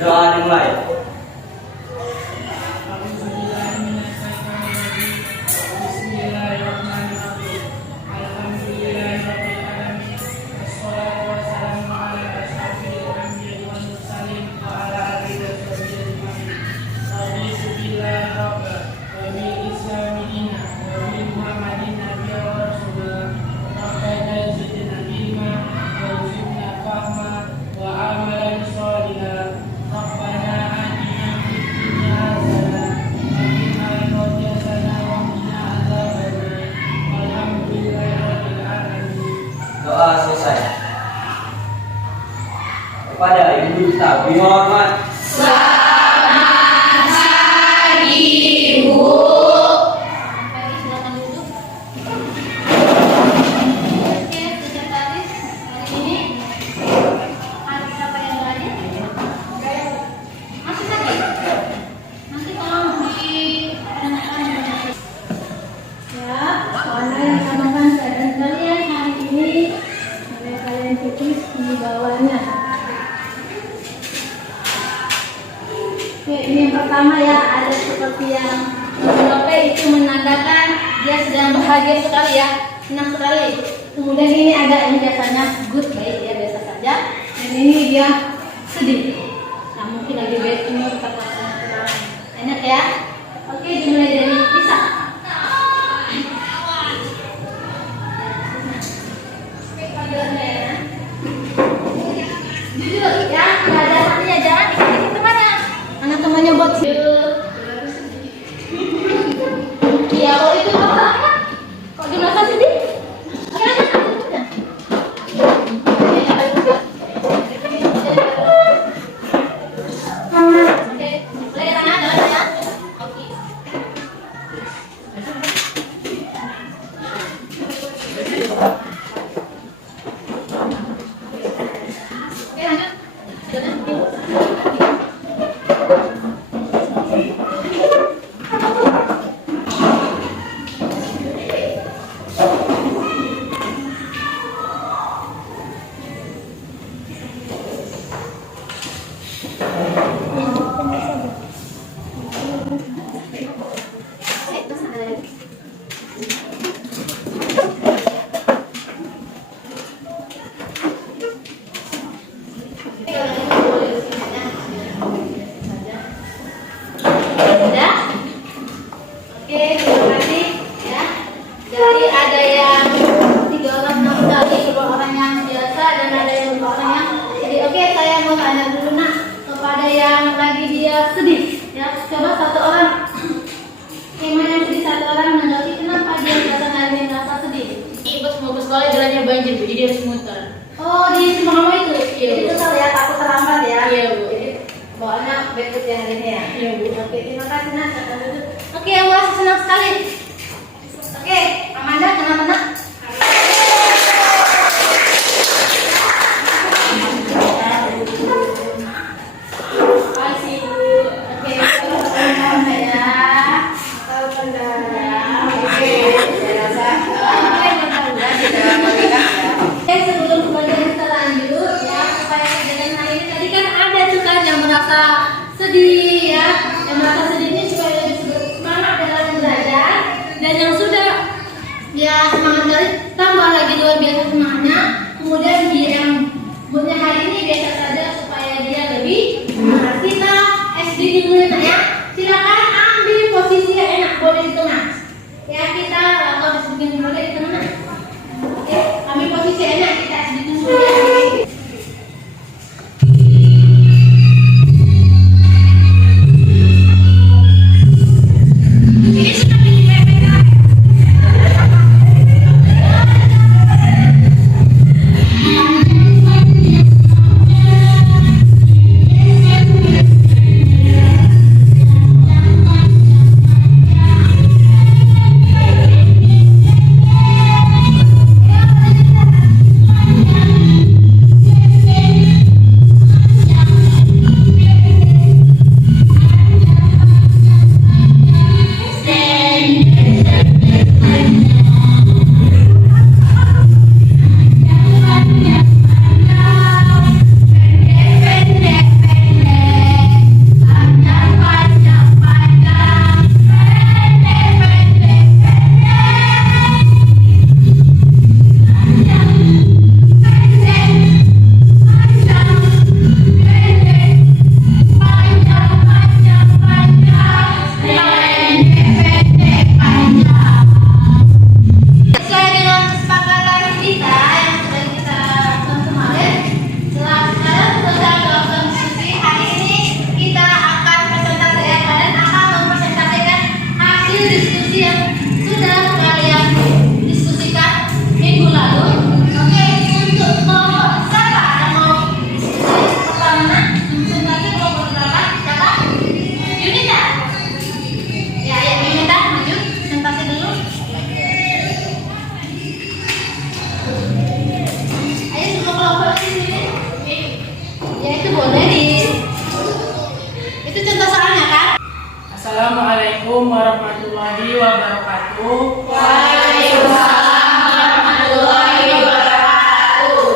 Doa dimulai. Doa selesai. Kepada ibu kita beri hormat. Selamat pagi, Ibu. Silakan duduk. Oke, sejak tadi hari ini hari siapa yang hadir? Masih tadi? Nanti tolong didengarkan. Ya, soalnya rekan-rekan dan kalian hari ini boleh kalian tulis di bawahnya. Oke, ini yang pertama ya, ada seperti yang Lope itu menandakan dia sedang bahagia sekali ya, senang sekali. Kemudian ini ada yang biasanya good, baik ya, biasa saja. Dan ini dia sedih. Nah, mungkin lagi bad mood atau enak ya. Oke, dimulai dari Lisa. Jujur ya, nggak ada hatinya, jangan dikasih temannya. Anak temannya buat iya, kalau itu apa? Kok dia merasa sedih? Sudah? Oke, terima kasih ya. Jadi ada yang 3 orang sekali, 2 orang yang biasa, dan ada yang 2 orang yang sedih. Oke, saya mau tanya dulu nak kepada yang lagi dia sedih. Ya, coba 1 orang. Yang mana yang sedih 1 orang menanggapi kenapa dia datang hari ini merasa sedih. Ibu mau ke sekolah jalannya banjir, Bu, jadi harus muter. Oh, di rumah kamu itu? Iya, Bu. Itu tahu ya, takut terlambat ya. Iya, Bu. Jadi bawaannya berikut ya hari ini ya. Iya, Bu. Oke, terima kasih nak. Oke, yang merasa senang sekali. Oke, Amanda, kenapa nak? Kasih. Oke, kalau ya. Kalau kendala. Oke, saya rasa. Oke, sebelum pembelajaran kita lanjut ya, supaya kejadian hari ini tadi kan ada tuh kan yang merasa sedih ya, yang merasa sedih ini supaya lebih semangat dalam belajar, dan yang sudah ya semangat dari tambah lagi luar biasa semangatnya. Kemudian dia yang moodnya hari ini biasa saja supaya dia lebih semangat. Kita SD dimulai ya, silakan ambil posisi yang enak, boleh di tengah ya, kita atau disebutkan boleh di tengah. Oke, ambil posisi enak, kita SD dulu ya. Assalamualaikum warahmatullahi wabarakatuh. Waalaikumsalam warahmatullahi wabarakatuh.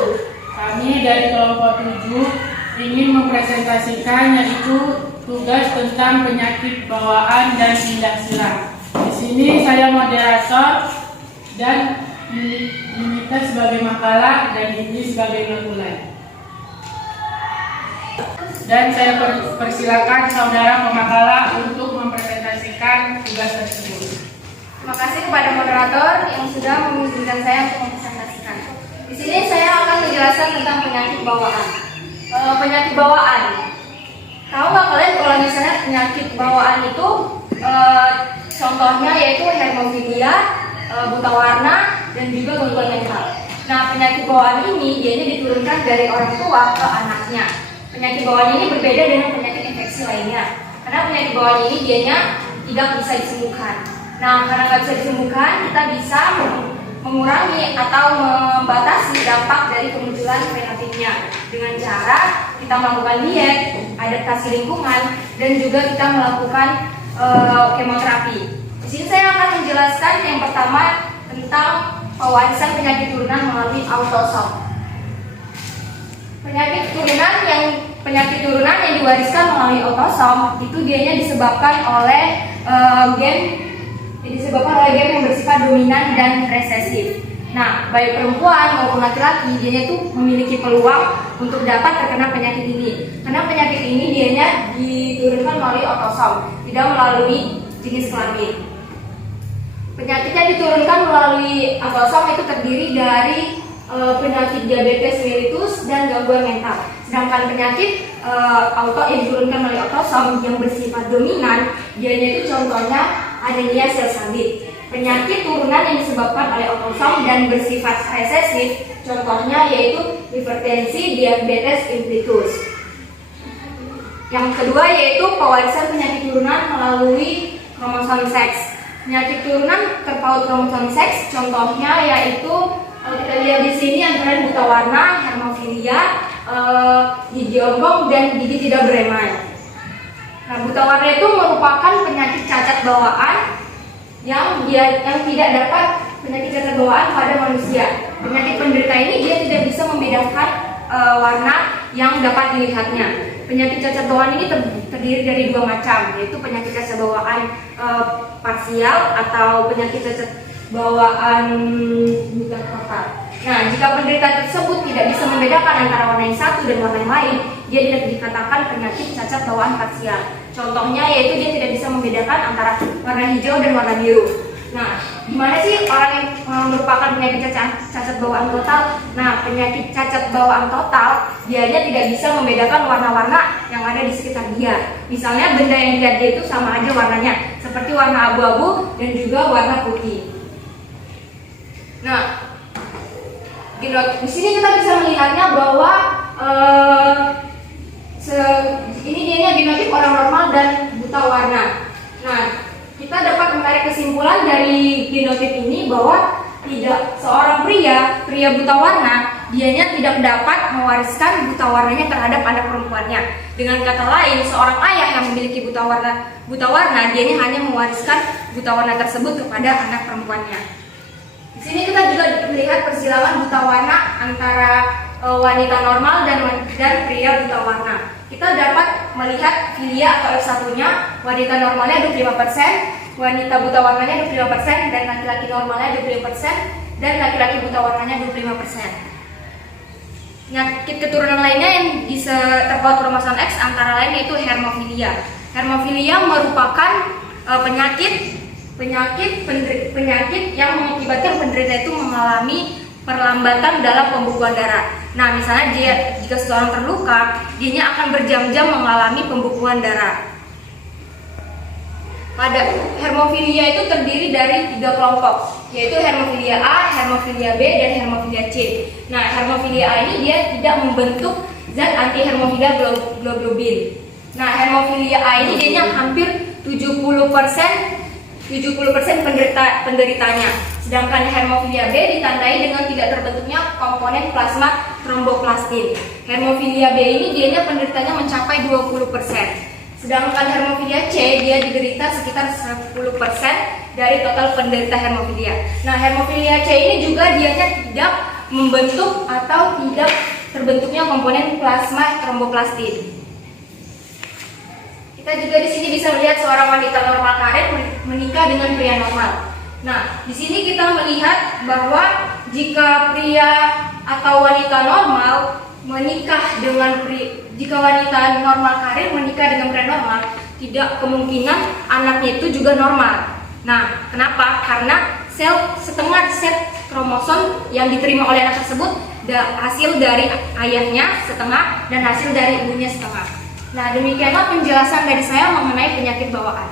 Kami dari kelompok 7 ingin mempresentasikan yaitu tugas tentang penyakit bawaan dan tindak silang. Di sini saya moderator dan Yunita sebagai makalah dan ini sebagai notulen. Dan saya persilakan saudara pemakalah untuk mempresentasikan tugas tersebut. Terima kasih kepada moderator yang sudah mengizinkan saya untuk mempresentasikan. Di sini saya akan menjelaskan tentang penyakit bawaan. Penyakit bawaan. Tahu nggak kalian kalau misalnya penyakit bawaan itu contohnya yaitu hemofilia, buta warna, dan juga gangguan mental. Nah, penyakit bawaan ini dia diturunkan dari orang tua ke anaknya. Penyakit bawaan ini berbeda dengan penyakit infeksi lainnya. Karena penyakit bawaan ini dianya tidak bisa disembuhkan. Nah, karena nggak bisa disembuhkan, kita bisa mengurangi atau membatasi dampak dari kemunculan penyakitnya dengan cara kita melakukan diet, adaptasi lingkungan, dan juga kita melakukan kemoterapi. Di sini saya akan menjelaskan yang pertama tentang pewarisan penyakit turunan melalui autosom. Penyakit turunan yang diwariskan melalui autosom itu dianya disebabkan oleh gen yang bersifat dominan dan resesif. Nah, baik perempuan maupun laki-laki dianya itu memiliki peluang untuk dapat terkena penyakit ini. Karena penyakit ini dianya diturunkan melalui autosom, tidak melalui jenis kelamin. Penyakit yang diturunkan melalui autosom itu terdiri dari penyakit diabetes mellitus dan gangguan mental. Sedangkan penyakit yang diturunkan melalui autosom yang bersifat dominan, dianya itu contohnya anemia sel sambit. Penyakit turunan yang disebabkan oleh autosom dan bersifat resesif, contohnya yaitu hipertensi, diabetes mellitus. Yang kedua yaitu pewarisan penyakit turunan melalui kromosom seks. Penyakit turunan terpaut kromosom seks, contohnya yaitu kalau kita lihat di sini antara buta warna, hemofilia, gigi ompong, dan gigi tidak beremai. Nah, buta warna itu merupakan penyakit cacat bawaan yang tidak dapat penyakit cacat bawaan pada manusia. Penyakit penderita ini dia tidak bisa membedakan warna yang dapat dilihatnya. Penyakit cacat bawaan ini terdiri dari dua macam, yaitu penyakit cacat bawaan parsial atau penyakit cacat bawaan buta total. Nah, jika penderita tersebut tidak bisa membedakan antara warna yang satu dan warna yang lain, dia tidak dikatakan penyakit cacat bawaan parsial. Contohnya yaitu dia tidak bisa membedakan antara warna hijau dan warna biru. Nah, gimana sih orang yang merupakan penyakit cacat bawaan total? Nah, penyakit cacat bawaan total dianya tidak bisa membedakan warna-warna yang ada di sekitar dia. Misalnya benda yang dilihat dia itu sama aja warnanya, seperti warna abu-abu dan juga warna putih. Nah, di sini kita bisa melihatnya bahwa ini dia genotip orang normal dan buta warna. Nah, kita dapat menarik kesimpulan dari genotip ini bahwa seorang pria buta warna, dianya tidak dapat mewariskan buta warnanya terhadap anak perempuannya. Dengan kata lain, seorang ayah yang memiliki buta warna, dianya hanya mewariskan buta warna tersebut kepada anak perempuannya. Di sini kita juga melihat persilangan buta warna antara wanita normal dan pria buta warna. Kita dapat melihat filia atau F1-nya, wanita normalnya 25%, wanita buta warnanya 25%, dan laki-laki normalnya 25%, dan laki-laki buta warnanya 25%. Penyakit keturunan lainnya yang terpaut kromosom X antara lain yaitu hemofilia. Hemofilia merupakan penyakit yang mengakibatkan penderita itu mengalami perlambatan dalam pembukuan darah. Nah, misalnya jika seseorang terluka, dianya akan berjam-jam mengalami pembukuan darah. Pada hemofilia itu terdiri dari 3 kelompok, yaitu hemofilia A, hemofilia B, dan hemofilia C. Nah, hemofilia A ini dia tidak membentuk zat anti hemofilia globulin. Nah, hemofilia A ini dia hampir 70% penderitanya. Sedangkan hemofilia B ditandai dengan tidak terbentuknya komponen plasma tromboplastin. Hemofilia B ini dianya penderitanya mencapai 20%. Sedangkan hemofilia C dia diderita sekitar 10% dari total penderita hemofilia. Nah, hemofilia C ini juga dianya tidak membentuk atau tidak terbentuknya komponen plasma tromboplastin. Kita juga di sini bisa melihat seorang wanita normal karet menikah dengan pria normal. Nah, di sini kita melihat bahwa jika pria atau wanita normal menikah dengan jika wanita normal karir menikah dengan pria normal, tidak kemungkinan anaknya itu juga normal. Nah, kenapa? Karena setengah set kromosom yang diterima oleh anak tersebut hasil dari ayahnya setengah dan hasil dari ibunya setengah. Nah, demikianlah penjelasan dari saya mengenai penyakit bawaan.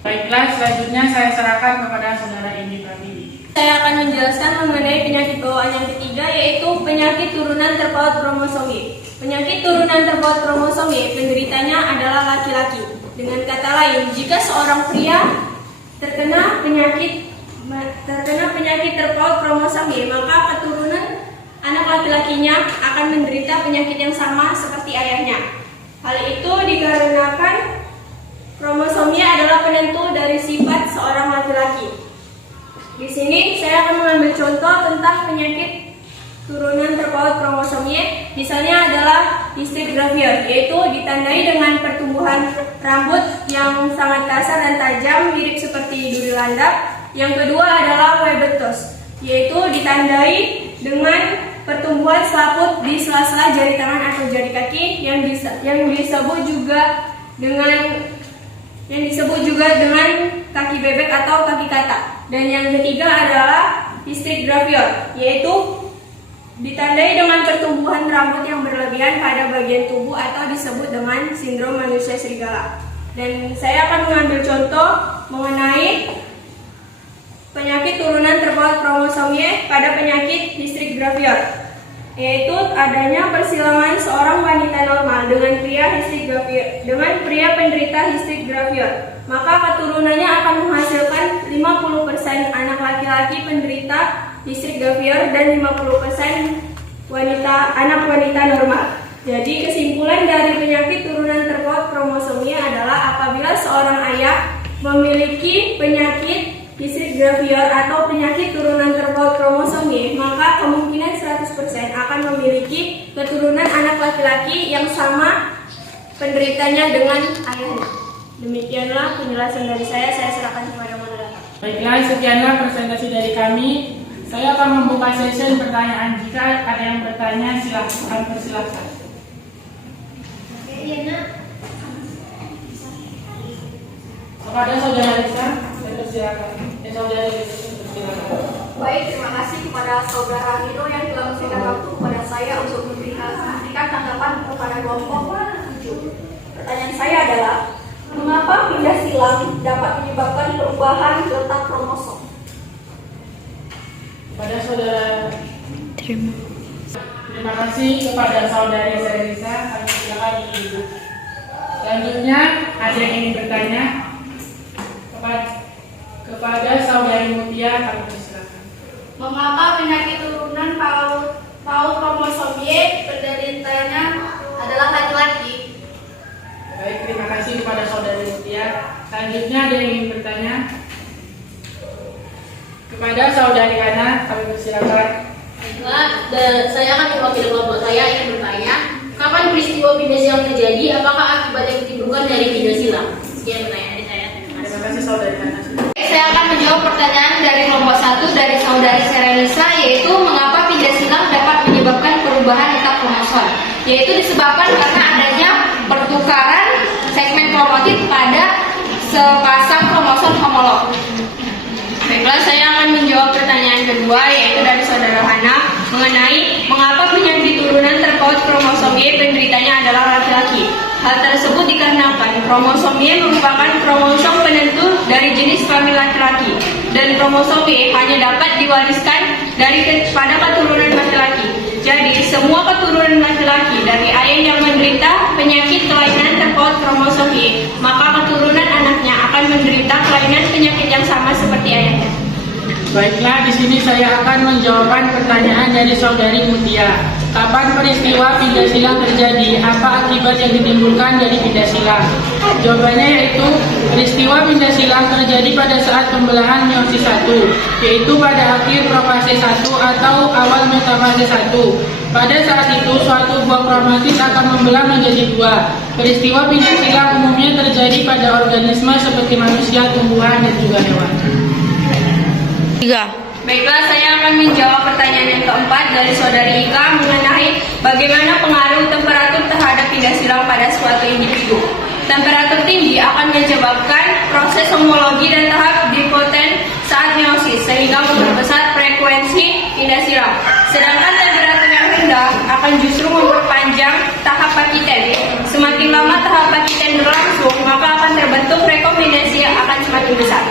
Baiklah, selanjutnya saya serahkan kepada saudara Indi Pratiwi. Saya akan menjelaskan mengenai penyakit bawaan yang ketiga, yaitu penyakit turunan terpaut kromosom Y. Penyakit turunan terpaut kromosom Y penderitanya adalah laki-laki. Dengan kata lain, jika seorang pria terkena penyakit terpaut kromosom Y, maka keturunan anak laki-lakinya akan menderita penyakit yang sama seperti ayahnya. Hal itu dikarenakan kromosom Y adalah penentu dari sifat seorang laki-laki. Di sini saya akan mengambil contoh tentang penyakit turunan terpaut kromosom Y. Misalnya adalah histrik gravior, yaitu ditandai dengan pertumbuhan rambut yang sangat kasar dan tajam mirip seperti duri landap. Yang kedua adalah Webertos, yaitu ditandai dengan pertumbuhan selaput di sela-sela jari tangan atau jari kaki yang disebut juga dengan kaki bebek atau kaki katak. Dan yang ketiga adalah histrik gravior, yaitu ditandai dengan pertumbuhan rambut yang berlebihan pada bagian tubuh atau disebut dengan sindrom manusia serigala. Dan saya akan mengambil contoh mengenai penyakit turunan terpaut kromosom Y pada penyakit histrik gravior, yaitu adanya persilangan seorang wanita normal dengan pria penderita histrik gravior. Maka keturunannya akan menghasilkan 50% anak laki-laki penderita histrik gravior dan 50% anak wanita normal. Jadi kesimpulan dari penyakit turunan terpaut kromosom Y adalah apabila seorang ayah memiliki penyakit histrik gravior atau penyakit turunan terpaut kromosom Y, maka kemungkinan 100% akan memiliki keturunan anak laki-laki yang sama penderitanya dengan ayahnya. Demikianlah penjelasan dari saya serahkan kepada moderator. Baiklah, sekianlah presentasi dari kami. Saya akan membuka sesi pertanyaan. Jika ada yang bertanya, silakan persilahkan. Kepada saudara Lisa, saya persilakan. Saudara Lisa, persilakan. Baik, terima kasih kepada saudara Nino yang telah memberikan waktu kepada saya untuk memberikan tanggapan kepada kelompok 7. Pertanyaan saya adalah, mengapa pindah silang dapat menyebabkan perubahan letak kromosom? Kepada saudara. Terima kasih kepada saudari Serisa. Kami silakan Ibu. Selanjutnya ada yang ingin bertanya kepada saudari Mutia. Kami silakan. Mengapa penyakit turunan paut kromosom Y penderitanya adalah laki-laki? Baik, terima kasih kepada saudari Mutia. Selanjutnya ada yang ingin bertanya kepada saudari Ana. Kami persilakan. Saya akan mewakili kelompok saya yang bertanya, kapan peristiwa pindah silang terjadi? Apakah akibat yang ditimbulkan dari pindah silang? Sekian pertanyaan dari saya. Terima kasih saudari Ana. Saya akan menjawab pertanyaan dari kelompok 1 dari saudari Serelisa, yaitu mengapa pindah silang dapat menyebabkan perubahan letak kromosom, yaitu disebabkan karena adanya pertukaran segmen kromatid pada sepasang kromosom homolog. Baiklah, saya akan menjawab pertanyaan kedua, yaitu dari saudara Hana, mengenai mengapa penyakit turunan terpaut kromosom Y penderitanya adalah laki-laki. Hal tersebut dikarenakan kromosom Y merupakan kromosom penentu dari jenis kelamin laki-laki, dan kromosom Y hanya dapat diwariskan pada keturunan laki-laki. Jadi, semua keturunan laki-laki dari ayah yang menderita penyakit kelainan terpaut kromosom Y, maka keturunan anaknya akan menderita kelainan penyakit yang sama seperti ayahnya. Baiklah, di sini saya akan menjawab pertanyaan dari saudari Mutia. Kapan peristiwa pindah silang terjadi? Apa akibat yang ditimbulkan dari pindah silang? Jawabannya yaitu peristiwa pindah silang terjadi pada saat pembelahan meiosis 1, yaitu pada akhir profase 1 atau awal metafase 1. Pada saat itu suatu buah kromatis akan membelah menjadi dua. Peristiwa pindah silang umumnya terjadi pada organisme seperti manusia, tumbuhan, dan juga hewan. 3. Baiklah, saya akan menjawab pertanyaan yang keempat dari saudari Ika mengenai bagaimana pengaruh temperatur terhadap pindah silang pada suatu individu. Temperatur tinggi akan menyebabkan proses homologi dan tahap dipoten saat meiosis, sehingga memperbesar frekuensi pindah silang. Sedangkan temperatur yang rendah akan justru memperpanjang tahap pakiten. Semakin lama tahap pakiten berlangsung, maka akan terbentuk rekombinasi yang akan semakin besar.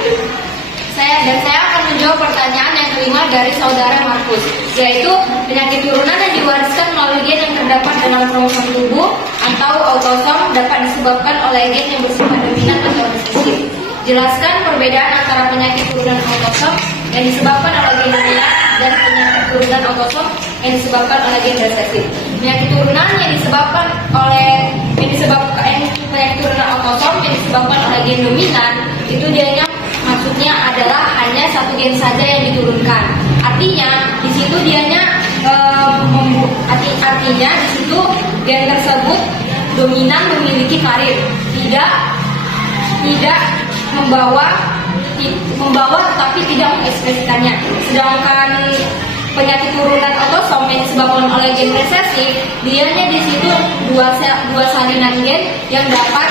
Saya akan menjawab pertanyaan yang kelima dari saudara Markus, yaitu penyakit turunan yang diwariskan melalui gen yang terdapat dalam kromosom tubuh atau autosom dapat disebabkan oleh gen yang bersifat dominan atau resesif. Jelaskan perbedaan antara penyakit turunan autosom yang disebabkan oleh gen dominan dan penyakit turunan autosom yang disebabkan oleh gen resesif. Penyakit turunan yang disebabkan penyakit turunan autosom yang disebabkan oleh gen dominan itu maksudnya adalah hanya satu gen saja yang diturunkan. Artinya di situ artinya di situ gen tersebut dominan memiliki karir, tidak membawa tetapi tidak mengekspresikannya. Sedangkan penyakit turunan autosom yang disebabkan oleh gen resesif, dianya di situ dua salinan gen yang dapat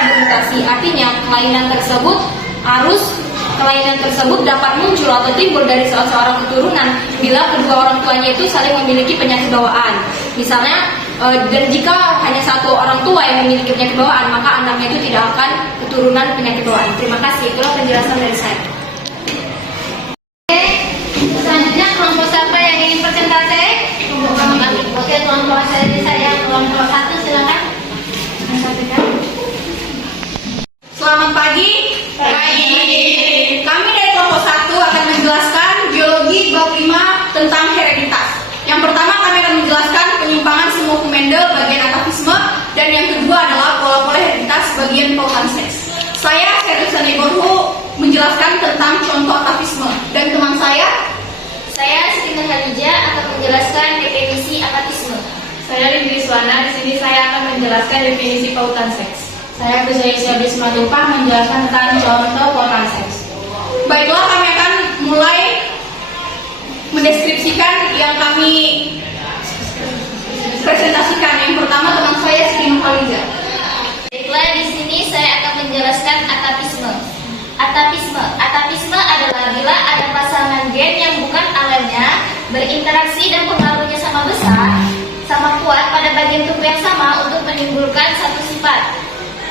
bermutasi. Artinya kelainan tersebut dapat muncul atau timbul dari seorang keturunan bila kedua orang tuanya itu saling memiliki penyakit bawaan. Misalnya, dan jika hanya satu orang tua yang memiliki penyakit bawaan, maka anaknya itu tidak akan keturunan penyakit bawaan. Terima kasih. Itulah penjelasan dari saya. Selanjutnya kelompok siapa yang ingin presentasi? Oke, kelompok saya kelompok 1 silakan. Selamat pagi. Kami dari kelompok 1 akan menjelaskan biologi bab 5 tentang hereditas. Yang pertama kami akan menjelaskan penyimpangan semu Mendel bagian atavisme, dan yang kedua adalah pola-pola hereditas bagian Pautan seks. Saya Seri Borhu menjelaskan tentang contoh atavisme, dan teman saya Siti Nurhadijah akan menjelaskan definisi atavisme. Saya Lindri Swana, di sini saya akan menjelaskan definisi pautan seks. Saya Kusyaisya Bisma Tumpah menjelaskan tentang contoh pautan seks. Baiklah, kami akan mulai mendeskripsikan yang kami presentasikan. Yang pertama teman saya Siti Nurhadijah. Baiklah, di sini saya akan menjelaskan atavisme. Atavisme adalah bila ada pasangan gen yang bukan alalnya berinteraksi dan pengaruhnya sama besar, sama kuat pada bagian tubuh yang sama untuk menimbulkan satu sifat.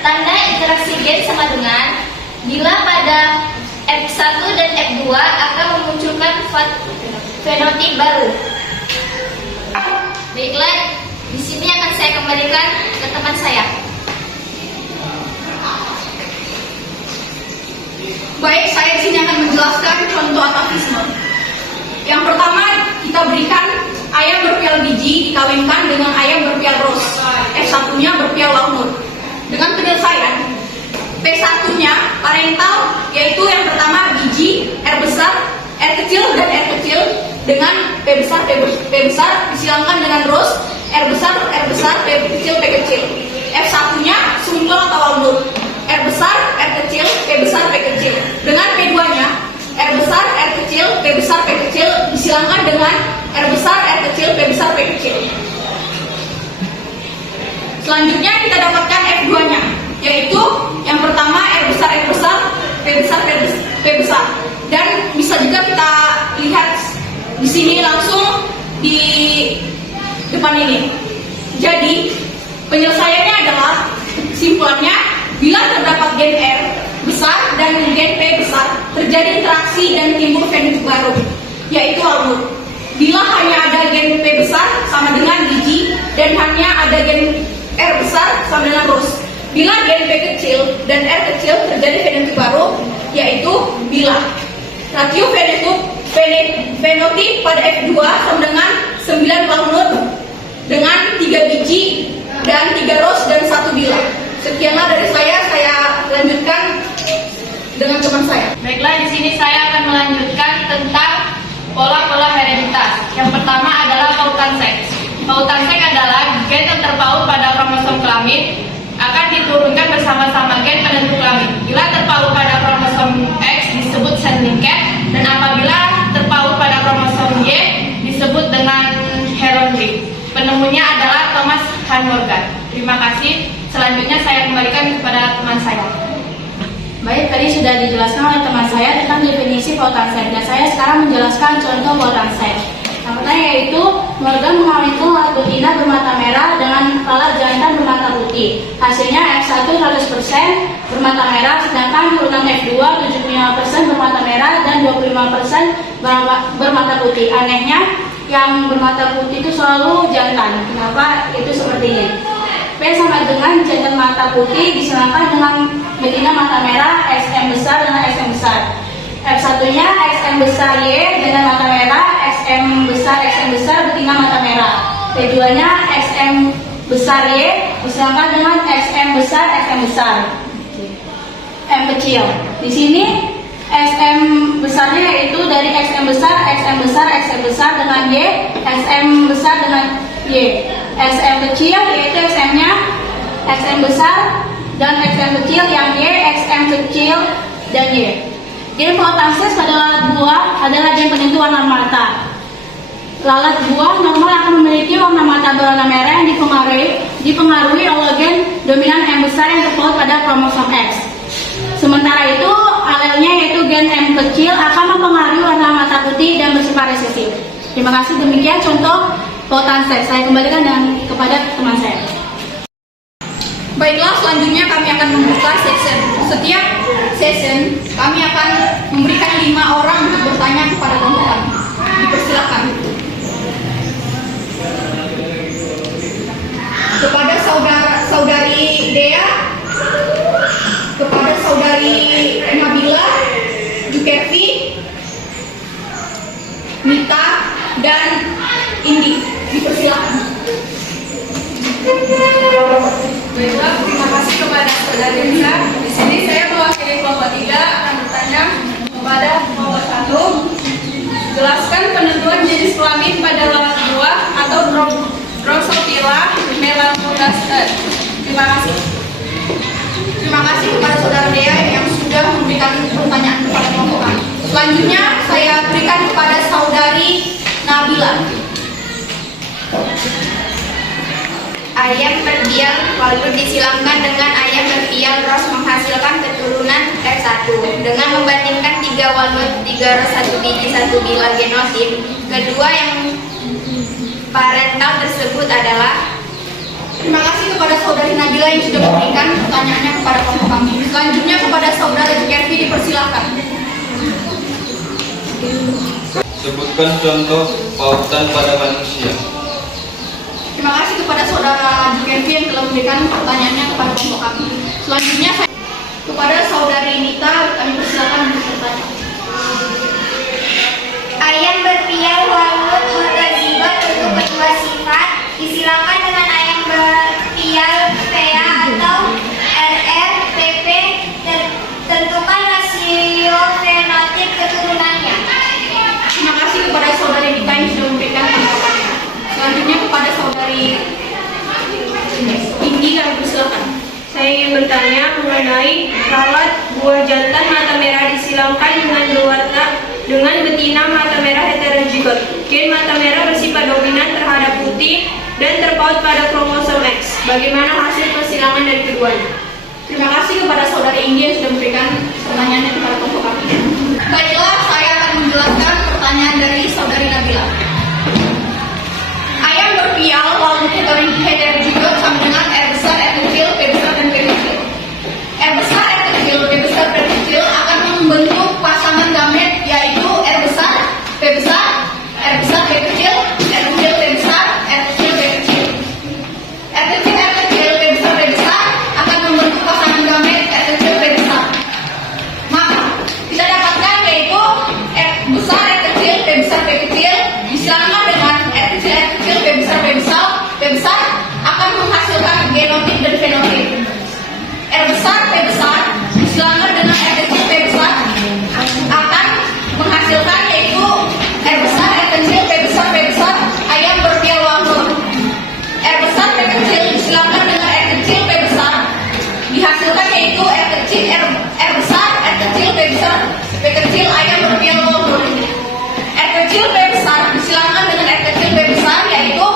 Tanda interaksi gen sama dengan bila pada F1 dan F2 akan memunculkan fenotip baru. Baiklah, di sini akan saya kembalikan ke teman saya. Baik, saya di sini akan menjelaskan contoh atavisme. Yang pertama, kita berikan ayam berpial biji dikawinkan dengan ayam berpial ros. F1-nya berpial launur. Dengan penyelesaian P1-nya parental, yaitu yang pertama biji, R besar, R kecil dan R kecil, dengan P besar disilangkan dengan ros, R besar, P kecil, P kecil. F1-nya sungkel atau launur. R besar, R kecil, P besar, P kecil. Dengan P2-nya R besar, R kecil, P besar, P kecil disilangkan dengan R besar, R kecil, P besar, P kecil. Selanjutnya kita dapatkan F2-nya, yaitu yang pertama R besar, P besar, P besar. Dan bisa juga kita lihat di sini langsung di depan ini. Jadi penyelesaiannya adalah simpulannya, bila terdapat gen R besar dan gen P besar, terjadi interaksi dan timbul fenotip baru, yaitu launur. Bila hanya ada gen P besar sama dengan biji dan hanya ada gen R besar sama dengan ros. Bila gen P kecil dan R kecil, terjadi fenotip baru, yaitu bila. Rasio fenotip Fenotip pada F2 sama dengan 9 planut dengan 3 biji dan 3 ros dan 1 bilah. Sekianlah dari saya lanjutkan dengan teman saya. Baiklah, di sini saya akan melanjutkan tentang pola-pola hereditas. Yang pertama adalah pautan seks. Pautan seks adalah gen yang terpaut pada kromosom kelamin akan diturunkan bersama-sama gen penentu kelamin. Bila terpaut pada kromosom X disebut Sendlinked, dan apabila terpaut pada kromosom Y disebut dengan Heronry. Penemunya adalah Thomas Han Morgan. Terima kasih. Selanjutnya saya kembalikan kepada teman saya. Baik, tadi sudah dijelaskan oleh teman saya tentang definisi pautan seks, dan saya sekarang menjelaskan contoh pautan seks. Yang pertama yaitu Morgan mengawinkan lalat betina bermata merah dengan lalat jantan bermata putih. Hasilnya F1 100% bermata merah, sedangkan urutan F2 75% bermata merah dan 25% bermata putih. Anehnya yang bermata putih itu selalu jantan. Kenapa itu seperti ini? P sama dengan jantan mata putih diserangkan dengan betina mata merah XM besar dengan XM besar. F1-nya XM besar Y dengan mata merah, XM besar betina mata merah. P2-nya XM besar Y diserangkan dengan XM besar. M kecil. Di sini XM besarnya yaitu dari XM besar dengan Y, XM besar dengan Y. XM kecil yaitu XM-nya XM besar dan XM kecil yang Y, XM kecil dan Y. Gen pautan seks pada lalat buah adalah gen penentu warna mata. Lalat buah normal akan memiliki warna mata berwarna merah yang dipengaruhi oleh gen dominan M besar yang terpaut pada kromosom X. Sementara itu, alelnya yaitu gen M kecil akan mempengaruhi warna mata putih dan bersifat resesif. Terima kasih, demikian contoh pautan seks. Saya kembalikan kepada teman saya. Baiklah, selanjutnya kami akan membuka session. Setiap session kami akan memberikan 5 orang untuk bertanya kepada kelompok kami. Dipersilakan. Kepada saudari Dea, kepada saudari Nabila, Jukevi, Nita, dan Indi. Dipersilakan. Baiklah, terima kasih kepada saudari Risa. Di sini saya mewakili kelompok 3 akan bertanya kepada kelompok 1. Jelaskan penentuan jenis kelamin pada lalat buah atau Drosophila melanogaster. Terima kasih. Terima kasih kepada saudara Dea yang sudah memberikan pertanyaan kepada kelompok kami. Selanjutnya saya berikan kepada saudari Nabila. Ayam berbial lalu disilamkan dengan ayam berbial ros menghasilkan keturunan F1 dengan membandingkan 3 walnut, 3 ros, 1 biji, 1 bilah genotip. Kedua yang parental tersebut adalah. Terima kasih kepada saudari Nabila yang sudah memberikan pertanyaannya kepada kelompok kami. Selanjutnya kepada saudara Jukervi, dipersilakan. Sebutkan contoh pautan pada manusia. Terima kasih kepada saudara Jukervi yang telah memberikan pertanyaannya kepada kelompok kami. Selanjutnya saya kepada saudari Nita, kami persilakan untuk bertanya. Ayam berpial walut mutazigot untuk kedua sifat disilamkan dengan ayam berpial PA atau RR PP. Tentukan rasio fenotip keturunannya. Terima kasih kepada saudari Nita yang sudah memberikan tanggapannya. Selanjutnya kepada saudari Indi, kami persilakan. Saya ingin bertanya mengenai lalat buah jantan mata merah disilamkan dengan betina mata merah heterozigot. Gen mata merah bersifat dominan terhadap putih dan terpaut pada kromosom X. Bagaimana hasil persilangan dari keduanya? Terima kasih kepada saudari Indi yang sudah memberikan pertanyaannya kepada kelompok kami. Baiklah, saya akan menjelaskan pertanyaan dari saudari Nabila. Ayam berpial lalu heterozigot sama dengan R besar, R kecil, P besar, dan P kecil. R besar, R kecil, P besar, P kecil akan membentuk pasangan gamet yaitu R besar, P besar, R besar, P kecil, R kecil, P besar, R kecil, P kecil. R kecil, R kecil, P besar, P besar akan membentuk pasangan gamet R kecil, P besar. Maka kita dapatkan yaitu R besar, R kecil, genotip dan fenotip. R besar, P besar, disilamkan dengan R kecil, P besar, akan menghasilkan yaitu R besar, R kecil, P besar, P besar, ayam berpial wangun. R besar, P kecil, disilamkan dengan R kecil, P besar, dihasilkan yaitu R kecil, R besar, R kecil, P besar, P kecil, ayam berpial wangun. R kecil, P besar, disilamkan dengan R kecil, P besar, yaitu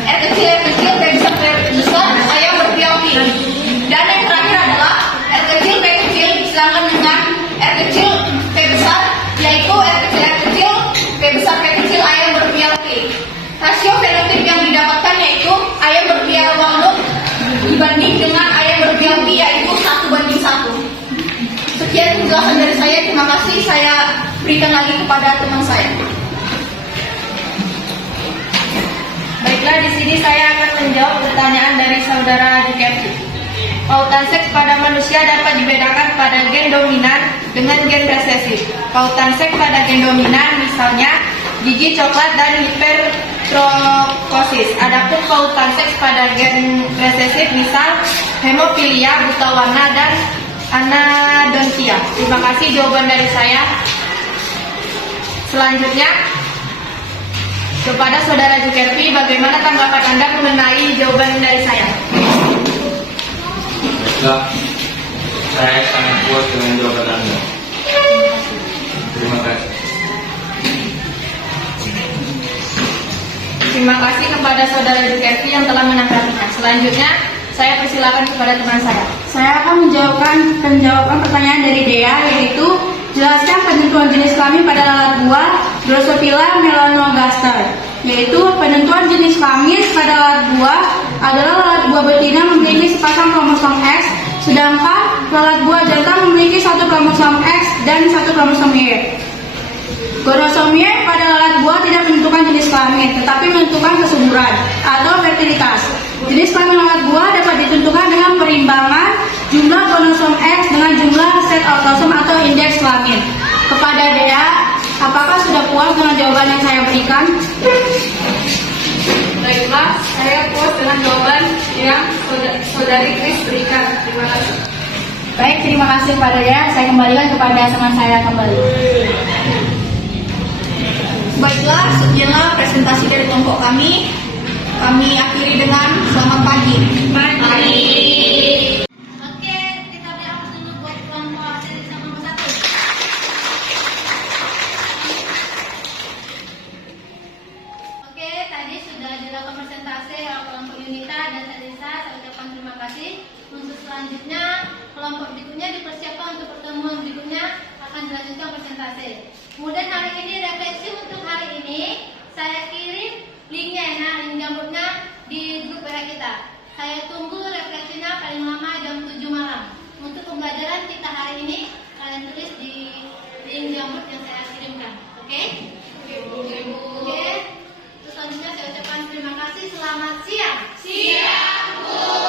R kecil, P besar, P besar, ayam berpial pi. Dan yang terakhir adalah R kecil, P kecil, disilamkan dengan R kecil, P besar, yaitu R kecil, P besar, P kecil, ayam berpial pi. Rasio fenotip yang didapatkan yaitu ayam berpial wangun dibanding dengan ayam berpial pi, yaitu 1:1. Sekian penjelasan dari saya, terima kasih. Saya berikan lagi kepada teman saya. Baiklah, di sini saya akan menjawab pertanyaan dari saudara Jukerti. Pautan seks pada manusia dapat dibedakan pada gen dominan dengan gen resesif. Pautan seks pada gen dominan misalnya gigi coklat dan hipertrofosis. Adapun pautan seks pada gen resesif misal hemofilia, buta warna, dan anadontia. Terima kasih jawaban dari saya. Selanjutnya kepada saudara Jukerti, bagaimana tanggapan Anda mengenai jawaban dari saya? Baiklah, saya sangat puas dengan jawaban Anda. Terima kasih. Terima kasih kepada saudara Jukerti yang telah menanggapinya. Selanjutnya, saya persilakan kepada teman saya. Saya akan menjawab pertanyaan dari Dea, yaitu jelaskan penentuan jenis kelamin pada lalat buah Drosophila melanogaster. Yaitu penentuan jenis kelamin pada lalat buah adalah lalat buah betina memiliki sepasang kromosom X, sedangkan lalat buah jantan memiliki satu kromosom X dan satu kromosom Y. Kromosom Y pada lalat buah tidak menentukan jenis kelamin, tetapi menentukan kesuburan atau fertilitas. Jenis kelamin lalat buah dapat ditentukan dengan perimbangan jumlah kromosom X dengan jumlah set autosom atau indeks kelamin. Kepada Dea, apakah sudah puas dengan jawaban yang saya berikan? Baiklah, saya puas dengan jawaban yang saudari Kris berikan. Terima kasih. Baik, terima kasih kepada Dea. Saya kembalikan kepada teman saya kembali. Baiklah, sekianlah presentasi dari kelompok kami. Kami akhiri dengan selamat pagi. Oke, kita beri aplaus dulu buat kelompok hasil nomor 1. Oke, tadi sudah dilakukan presentasi kelompok Yunita dan Teresa. Saya ucapkan terima kasih. Untuk selanjutnya, kelompok berikutnya dipersiapkan untuk pertemuan berikutnya akan dilanjutkan presentasi. Kemudian hari ini refleksi untuk hari ini saya kirim linknya, link jamurnya di grup WA kita. Saya tunggu refleksinya paling lama jam 7 malam. Untuk pembelajaran kita hari ini kalian tulis di link jamur yang saya kirimkan. Oke? Oke. Terus selanjutnya saya ucapkan terima kasih. Selamat siang. Siang, Bu.